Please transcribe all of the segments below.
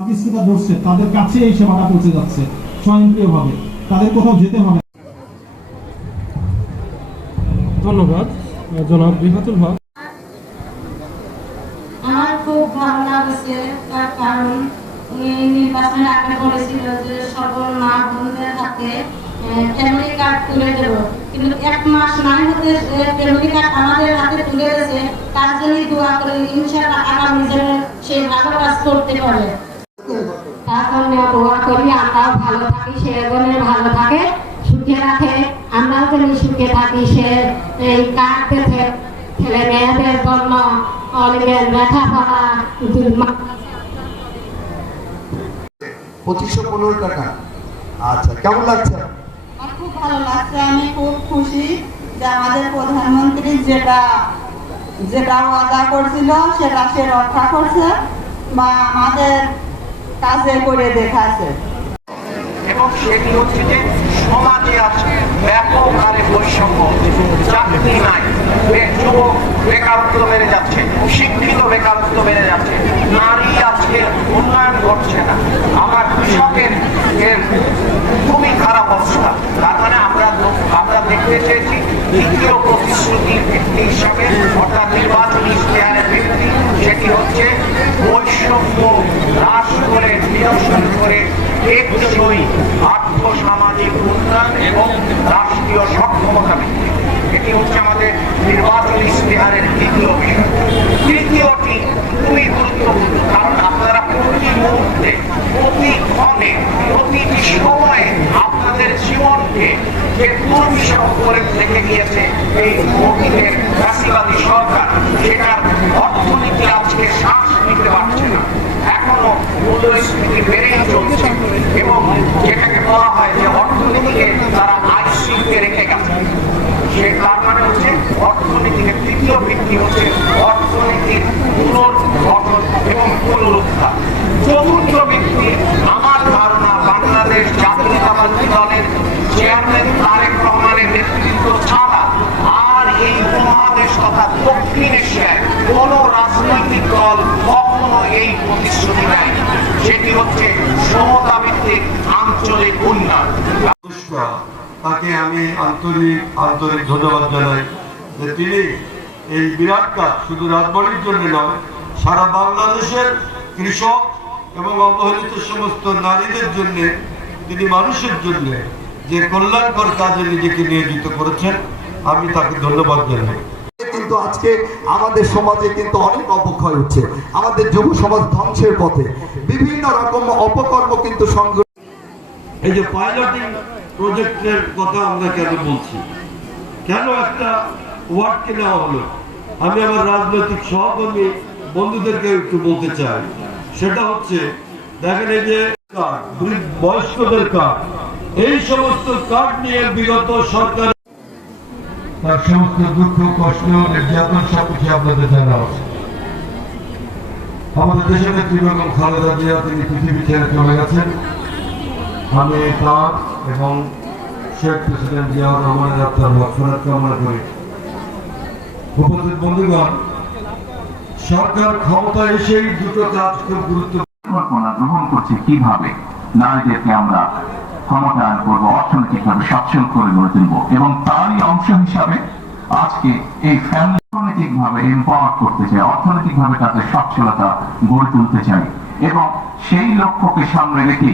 ধরছে তাদের কাছে এই সেবাটা পৌঁছে যাচ্ছে স্বয়ংক্রিয়ভাবে, তাদের কোথাও যেতে হবে। ধন্যবাদ জনাব রিফাতুল হক। আমার খুব ভালো লাগছে, তার কারণ উনি নির্বাচনের আগে বলেছিল যে সকল মা বোনদের হাতে ফ্যামিলি কার্ড তুলে দেব, কিন্তু 1 মাস নয় হতে ফ্যামিলি কার্ড আমাদের হাতে তুলে দিয়েছে। তার জন্যই দোয়া করি ইনশাআল্লাহ আগামী দিনে সেই ভালো কাজ করতে পারে। তার জন্য দোয়া করি আমরাও ভালো থাকি, সে যেন ভালো থাকে, সুখে রাখে, আমরাও যেন সুখে থাকি। সে এই কার্ড পেতে ছেলে মেয়েদের জন্য অনেকের লেখাপড়া 2515 টাকা। আচ্ছা, কেমন লাগছে? আমার খুব ভালো লাগছে, আমি খুব খুশি যে আমাদের প্রধানমন্ত্রী যেটা ওয়াদা করছিল সেটা সে রক্ষা করছে বা আমাদের কাজে করে দেখাচ্ছে। এবং সেটি হচ্ছে যে সমাজে আছে ব্যাপক হারে বৈষম্য, চাকরি নাই, যুবক বেকারত্ব বেড়ে যাচ্ছে, শিক্ষিত বেকারত্ব বেড়ে যাচ্ছে, নারী আজকে উন্নয়ন ঘটছে না, আমার কৃষকের খুবই খারাপ অবস্থা। তার মানে আমরা দেখতে চেয়েছি দ্বিতীয় প্রতিশ্রুতির ভিত্তি হিসাবে, অর্থাৎ নির্বাচনী ইশতেহারের ভিত্তি, সেটি হচ্ছে বৈষম্য হ্রাস করে নিরসন করে টেকসই আর্থসামাজিক উন্নয়ন এবং রাষ্ট্রীয় সক্ষমতা বৃদ্ধি। এটি হচ্ছে আমাদের নির্বাচনী ইশতেহারের দ্বিতীয় বিষয়। তৃতীয়টি খুবই গুরুত্বপূর্ণ, কারণ আপনারা প্রতি মুহূর্তে, প্রতিক্ষণে, প্রতিটি সময়ে আপনাদের জীবনকে যে দুর্বিষহ করে রেখে গিয়েছে এই অতীতের ফ্যাসিবাদী সরকার, সেটার অর্থনীতি আজকে শ্বাস নিতে পারছে না, এখনো মূল্যস্ফীতি বেড়েই চলছে এবং যেটাকে বলা হয় যে অর্থনীতিকে তারা আইসিইউতে রেখে গেছে। তার মানে হচ্ছে অর্থনীতিকে তৃতীয় ভিত্তি হচ্ছে অর্থনীতির পুনর্গঠন এবং পুনরুদ্ধার। চতুর্থ ভিত্তি আমার ধারণা বাংলাদেশ জাতীয়তাবাদী দলের চেয়ারম্যান তারেক রহমানের নেতৃত্ব ছাড়া আর এই উপমহাদেশ তথা দক্ষিণ এশিয়ায় কোন রাজনৈতিক দল কখনো এই প্রতিশ্রুতি দেয়। সেটি হচ্ছে সমতা ভিত্তিক আঞ্চলিক উন্নয়ন। তাকে আমি আন্তরিক ধন্যবাদ জানাই যে তিনি এই বিরাট কাজ শুধু রাজবাড়ির জন্য নয়, সারা বাংলাদেশের কৃষক এবং অবহেলিত সমস্ত নারীদের জন্য, তিনি মানুষের জন্য যে কল্যাণকর কাজে নিজেকে নিয়োজিত করেছেন, আমি তাকে ধন্যবাদ জানাই। কিন্তু আজকে আমাদের সমাজে কিন্তু অনেক অপক্ষয় হচ্ছে, আমাদের যুব সমাজ ধ্বংসের পথে, বিভিন্ন রকম অপকর্ম কিন্তু সংগঠিত। এই যে পাইলটিং প্রজেক্টের কথা আমরা কেন বলছি, কেন একটা ওয়ার্ডকে নেওয়া হলো, আমি আমার রাজনৈতিক সহকর্মী বন্ধুদেরকে একটু বলতে চাই। সেটা হচ্ছে, দেখেন এই যে বয়স্কদের কার্ড, এই সমস্ত কার্ড নিয়ে বিগত সরকার তার সমস্ত দুঃখ কষ্ট নির্যাতন সবকিছু আপনাদের জানা আছে। আমাদের দেশের নেত্রী বেগম খালেদা জিয়া তিনি পৃথিবী ছেড়ে চলে গেছেন। আমি তার এবং শেখ প্রেসিডেন্ট জিয়াউর রহমানের আত্মার মাগফিরাত কামনা করি। উপস্থিত বন্ধুগণ, সরকার ক্ষমতা এসেই দুটো কাজ খুব গুরুত্বপূর্ণ গ্রহণ করছে, কিভাবে নারীদেরকে আমরা ক্ষমতায়ন করবো, অর্থনৈতিকভাবে সচ্ছল করে গড়ে তুলব, এবং তারই অংশ হিসাবে আজকে এই ফ্যামিলি অর্থনৈতিকভাবে এম্পাওয়ার করতে চাই, অর্থনৈতিকভাবে তাদের সচ্ছলতা গড়ে তুলতে চাই, এবং সেই লক্ষ্যকে সামনে রেখে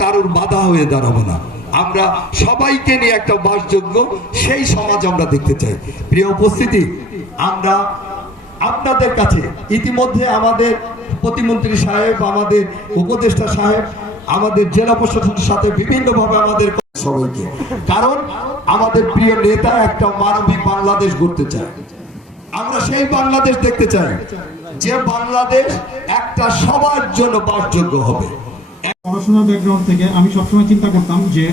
কারোর বাধা হয়ে দাঁড়াবো না, আমরা সবাইকে নিয়ে একটা বাসযোগ্য সেই সমাজ আমরা দেখতে চাই। প্রিয় উপস্থিতি, আমরা আপনাদের কাছে ইতিমধ্যে আমাদের প্রতিমন্ত্রী সাহেব, আমাদের উপদেষ্টা সাহেব, আমাদের জেলা প্রশাসনের সাথে বিভিন্নভাবে আমাদের সবাইকে, কারণ আমাদের প্রিয় নেতা একটা মানবিক বাংলাদেশ গড়তে চায়। আমরা সেই বাংলাদেশ দেখতে চাই যে বাংলাদেশ একটা সবার জন্য বাসযোগ্য হবে। পড়াশোনার ব্যাকগ্রাউন্ড থেকে আমি সবসময় চিন্তা করতাম যে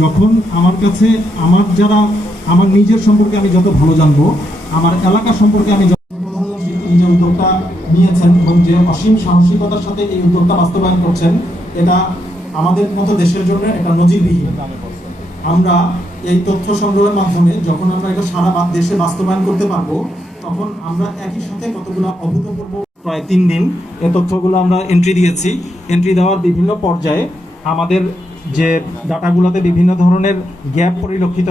যখন আমার কাছে আমার যারা আমার নিজের সম্পর্কে আমি যত ভালো জানবো, আমার এলাকা সম্পর্কে আমি প্রধানমন্ত্রী তিনি যে উদ্যোগটা নিয়েছেন এবং যে অসীম সাহসিকতার সাথে এই উদ্যোগটা বাস্তবায়ন করছেন, এটা আমাদের মতো দেশের জন্য এটা নজিরবিহীন। আমরা এই তথ্য সংগ্রহের মাধ্যমে যখন আমরা এটা সারা দেশে বাস্তবায়ন করতে পারবো, তখন আমরা একই সাথে কতগুলো অভূতপূর্ব প্রায় 3 দিন এই তথ্যগুলো আমরা এন্ট্রি দিয়েছি। এন্ট্রি দেওয়ার বিভিন্ন পর্যায়ে আমাদের যে ডাটাগুলোতে বিভিন্ন ধরনের গ্যাপ পরিলক্ষিত